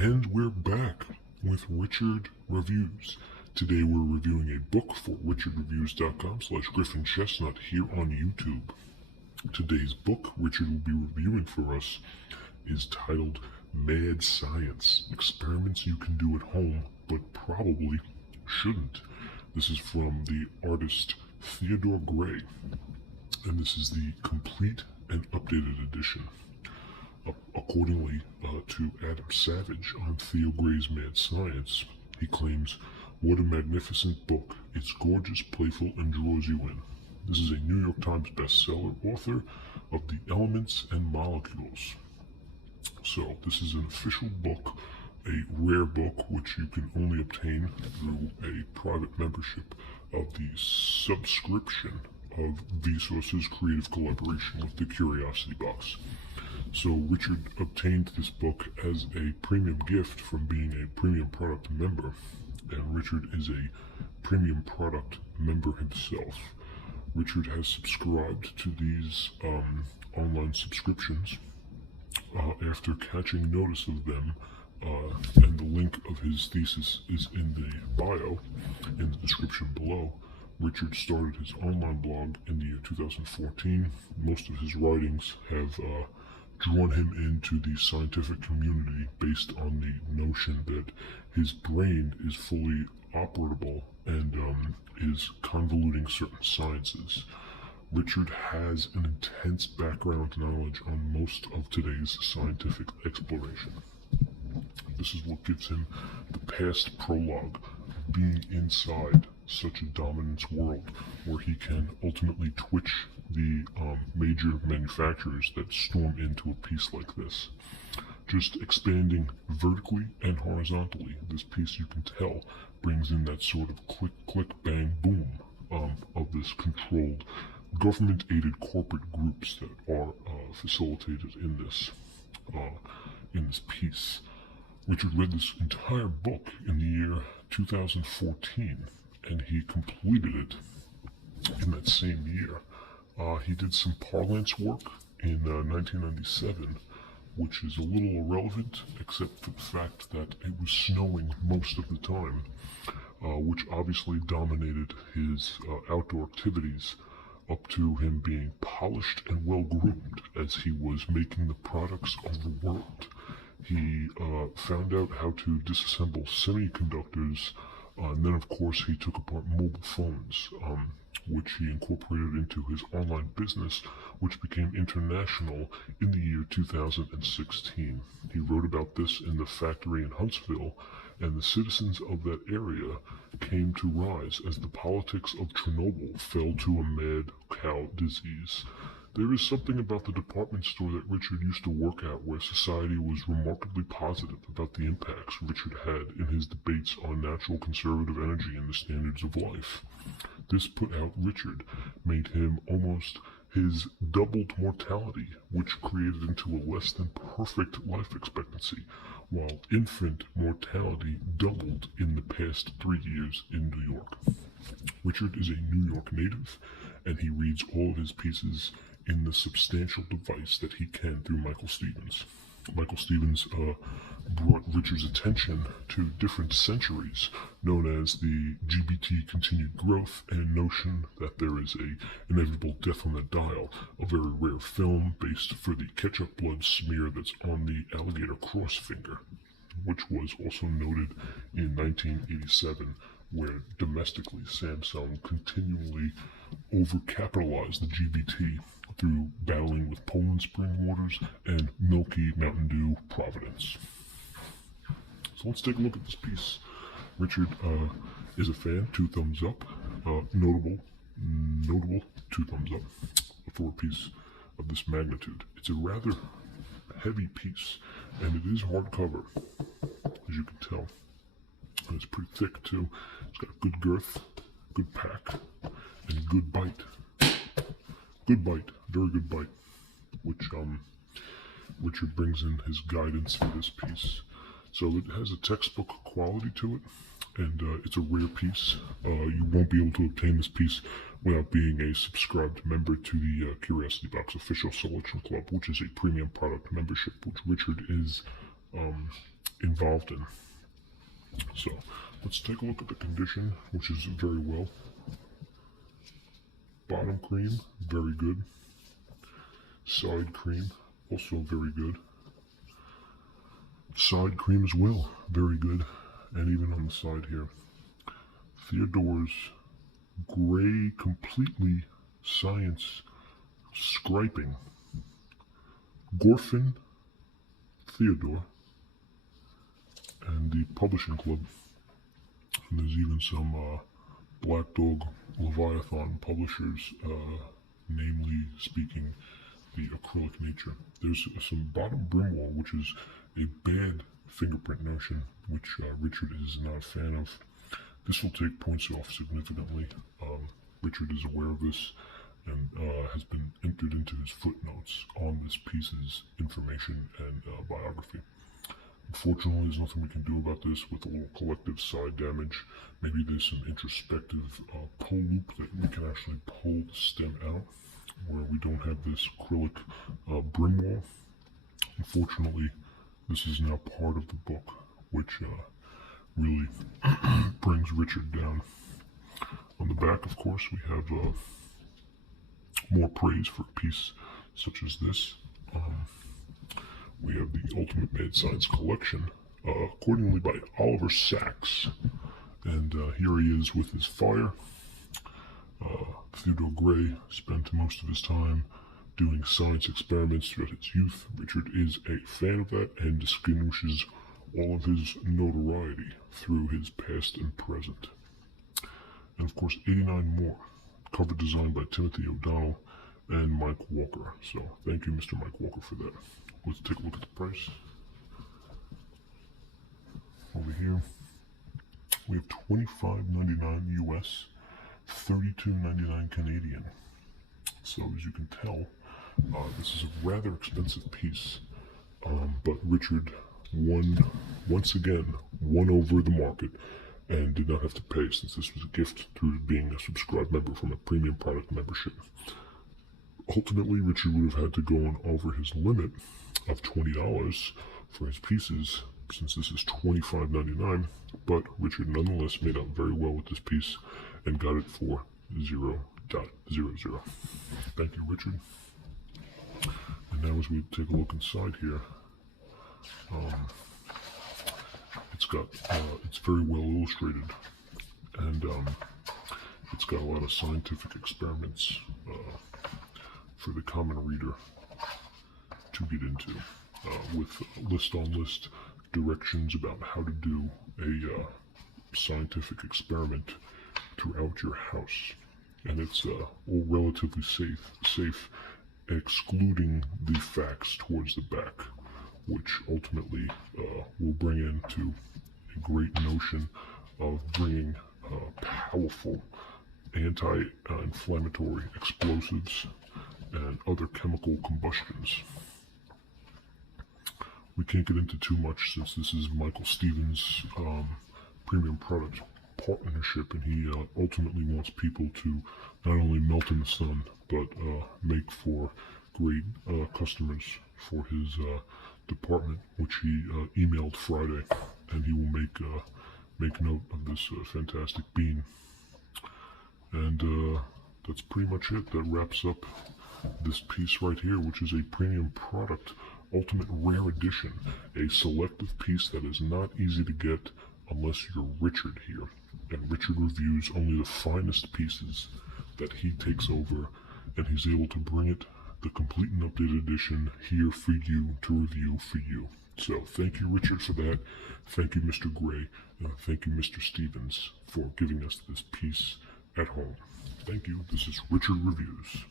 And we're back with Richard Reviews. Today we're reviewing a book for richardreviews.com/GriffinChestnut here on YouTube. Today's book Richard will be reviewing for us is titled Mad Science: Experiments You Can Do at Home but Probably Shouldn't. This is from the artist Theodore Gray, and this is the complete and updated edition. Accordingly to Adam Savage on Theo Gray's Mad Science, he claims, "What a magnificent book. It's gorgeous, playful, and draws you in." This is a New York Times bestseller, author of The Elements and Molecules. So this is an official book, a rare book which you can only obtain through a private membership of the subscription of Vsauce's creative collaboration with the Curiosity Box. So Richard obtained this book as a premium gift from being a premium product member, and Richard is a premium product member himself. Richard has subscribed to these online subscriptions after catching notice of them, and the link of his thesis is in the bio, in the description below. Richard started his online blog in the year 2014. Most of his writings have drawn him into the scientific community based on the notion that his brain is fully operable and is convoluting certain sciences. Richard has an intense background knowledge on most of today's scientific exploration. This is what gives him the past prologue of being inside such a dominance world, where he can ultimately twitch the major manufacturers that storm into a piece like this. Just expanding vertically and horizontally, this piece, you can tell, brings in that sort of click, click, bang, boom of this controlled, government-aided corporate groups that are facilitated in this piece. Richard read this entire book in the year 2014, and he completed it in that same year. He did some parlance work in 1997, which is a little irrelevant, except for the fact that it was snowing most of the time, which obviously dominated his outdoor activities up to him being polished and well-groomed as he was making the products of the world. He found out how to disassemble semiconductors, and then of course he took apart mobile phones, which he incorporated into his online business, which became international in the year 2016. He wrote about this in the factory in Huntsville, and the citizens of that area came to rise as the politics of Chernobyl fell to a mad cow disease. There is something about the department store that Richard used to work at where society was remarkably positive about the impacts Richard had in his debates on natural conservative energy and the standards of life. This put out Richard, made him almost his doubled mortality, which created into a less than perfect life expectancy, while infant mortality doubled in the past 3 years in New York. Richard is a New York native, and he reads all of his pieces in the substantial device that he can through Michael Stevens. Michael Stevens brought Richard's attention to different centuries, known as the GBT continued growth, and a notion that there is a inevitable death on the dial, a very rare film based for the ketchup blood smear that's on the alligator cross finger, which was also noted in 1987, where domestically Samsung continually overcapitalized the GBT through battling with Poland Spring Waters and milky Mountain Dew Providence. So let's take a look at this piece. Richard is a fan, 2 thumbs up. Notable 2 thumbs up for a piece of this magnitude. It's a rather heavy piece, and it is hardcover, as you can tell. And it's pretty thick too. It's got a good girth, good pack, and a good bite. Good bite, very good bite, which Richard brings in his guidance for this piece. So it has a textbook quality to it, and it's a rare piece. You won't be able to obtain this piece without being a subscribed member to the Curiosity Box Official Selection Club, which is a premium product membership, which Richard is involved in. So let's take a look at the condition, which is very well. Bottom cream, very good. Side cream, also very good. Side cream as well, very good. And even on the side here, Theodore's gray, completely science scriping. Gorfin, Theodore, and the Publishing Club. And there's even some Black Dog Leviathan publishers, namely speaking the acrylic nature. There's some bottom brim wall, which is a bad fingerprint notion, which Richard is not a fan of. This will take points off significantly. Richard is aware of this and has been entered into his footnotes on this piece's information and biography. Unfortunately, there's nothing we can do about this with a little collective side damage. Maybe there's some introspective pull loop that we can actually pull the stem out, where we don't have this acrylic brim wall. Unfortunately, this is now part of the book, which really brings Richard down. On the back, of course, we have more praise for a piece such as this. We have the Ultimate Mad Science Collection, accordingly by Oliver Sacks. And here he is with his fire. Theodore Gray spent most of his time doing science experiments throughout his youth. Richard is a fan of that and distinguishes all of his notoriety through his past and present. And of course, 89 more. Cover design by Timothy O'Donnell and Mike Walker. So thank you, Mr. Mike Walker, for that. Let's take a look at the price. Over here, we have $25.99 US, $32.99 Canadian. So as you can tell, this is a rather expensive piece, but Richard once again won over the market and did not have to pay, since this was a gift through being a subscribed member from a premium product membership. Ultimately, Richard would have had to go on over his limit of $20 for his pieces, since this is $25.99, but Richard nonetheless made out very well with this piece and got it for $0.00. Thank you, Richard. And now as we take a look inside here, it's very well illustrated, and it's got a lot of scientific experiments for the common reader to get into, with list on list directions about how to do a scientific experiment throughout your house. And it's all relatively safe, excluding the facts towards the back, which ultimately will bring into a great notion of bringing powerful anti-inflammatory explosives and other chemical combustions. We can't get into too much since this is Michael Stevens' premium product partnership, and he ultimately wants people to not only melt in the sun, but make for great customers for his department, which he emailed Friday, and he will make note of this fantastic bean. And that's pretty much it. That wraps up this piece right here, which is a premium product, ultimate rare edition, a selective piece that is not easy to get unless you're Richard here. And Richard reviews only the finest pieces that he takes over, and he's able to bring it, the complete and updated edition, here for you to review for you. So thank you, Richard, for that. Thank you, Mr. Gray, and thank you, Mr. Stevens, for giving us this piece at home. Thank you. This is Richard Reviews.